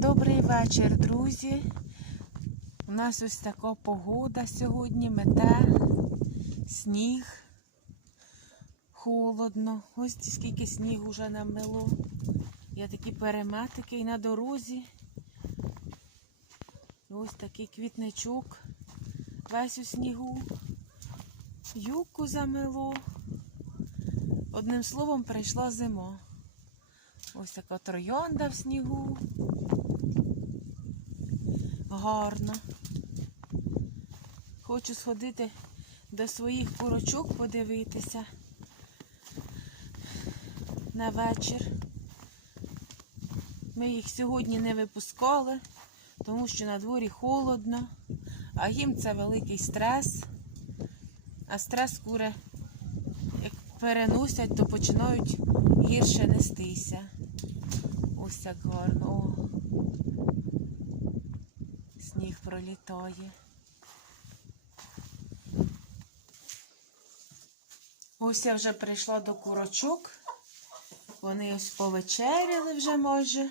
Добрий вечір, друзі. У нас ось така погода сьогодні, мете, сніг, холодно. Ось скільки снігу вже намело. Є такі переметики і на дорозі. Ось такий квітничок. Весь у снігу. Юбку замело. Одним словом, прийшла зима. Ось така троянда в снігу. Гарно. Хочу сходити до своїх курочок подивитися на вечір. Ми їх сьогодні не випускали, тому що на дворі холодно, а їм це великий стрес. А стрес кури, як переносять, то починають гірше нестися. Ось як гарно. Сніг пролітає. Ось я вже прийшла до курочок. Вони ось повечеряли вже майже.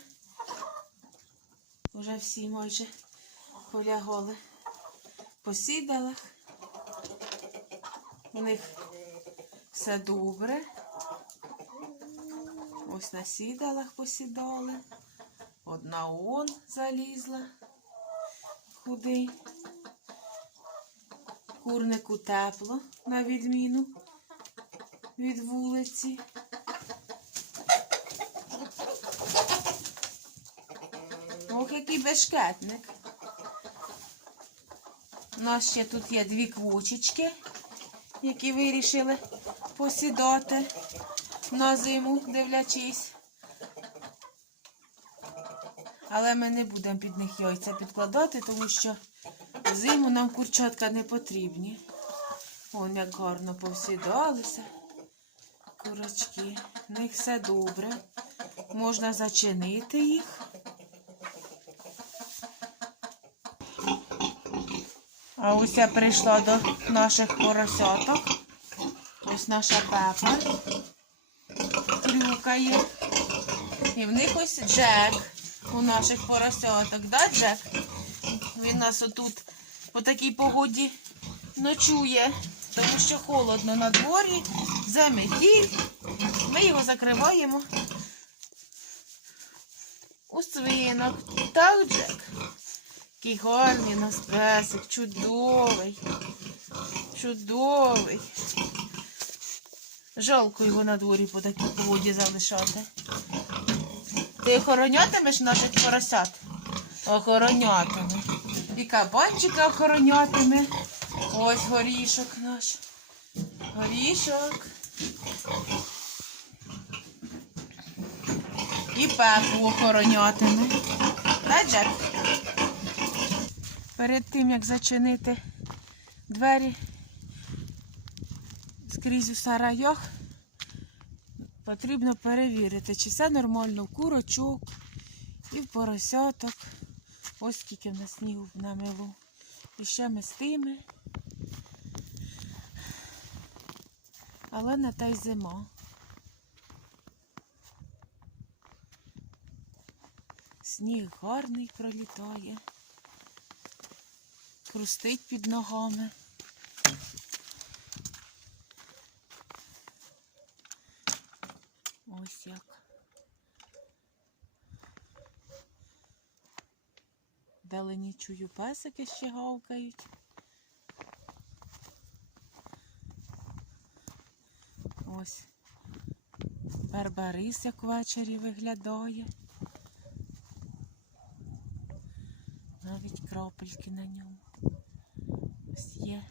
Уже всі майже полягали по сідалах. У них все добре. Ось на сідалах посідали. Одна он залізла. Куди? Курнику тепло, на відміну від вулиці. Ох, який бешкетник. У нас ще тут є дві квочечки, які вирішили посідати на зиму, дивлячись. Але ми не будемо під них яйця підкладати, тому що зиму нам курчатка не потрібні. Вон як гарно повсідалися. Курочки. В них все добре. Можна зачинити їх. А ось я прийшла до наших поросяток. Ось наша пепа трюкає. І в них ось Джек у наших поросяток, да, Джек? Він нас отут по такій погоді ночує, тому що холодно на дворі, заметіль. Ми його закриваємо у свинок. Так, Джек? Який гарний у нас песик, чудовий. Чудовий. Жалко його на дворі по такій погоді залишати. Ти охоронятимеш наших поросят? Охоронятиме. І кабанчика охоронятиме. Ось горішок наш. Горішок. І пепу охоронятиме. Да, Джек? Перед тим, як зачинити двері скрізь у сараях, потрібно перевірити, чи все нормально в курочок і в поросяток. Ось скільки в нас снігу намило. І ще ми з тими. Але не та й зима. Сніг гарний пролітає, хрустить під ногами. Ось як. Вдалині чую песики ще гавкають. Ось барбарис як ввечері виглядає. Навіть крапельки на ньому. Ось є.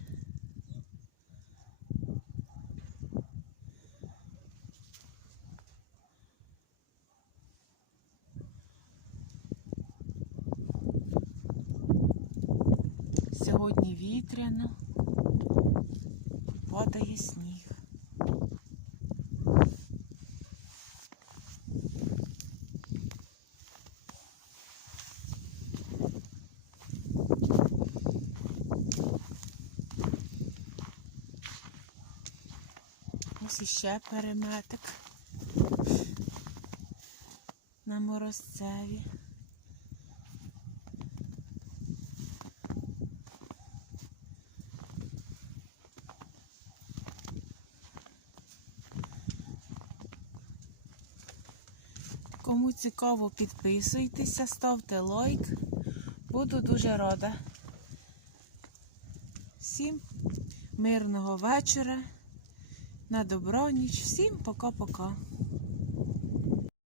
Сьогодні вітряно, падає сніг. Ось іще переметик на морозцеві. Кому цікаво, підписуйтеся, ставте лайк. Буду дуже рада. Всім мирного вечора. На добраніч. Всім пока-пока.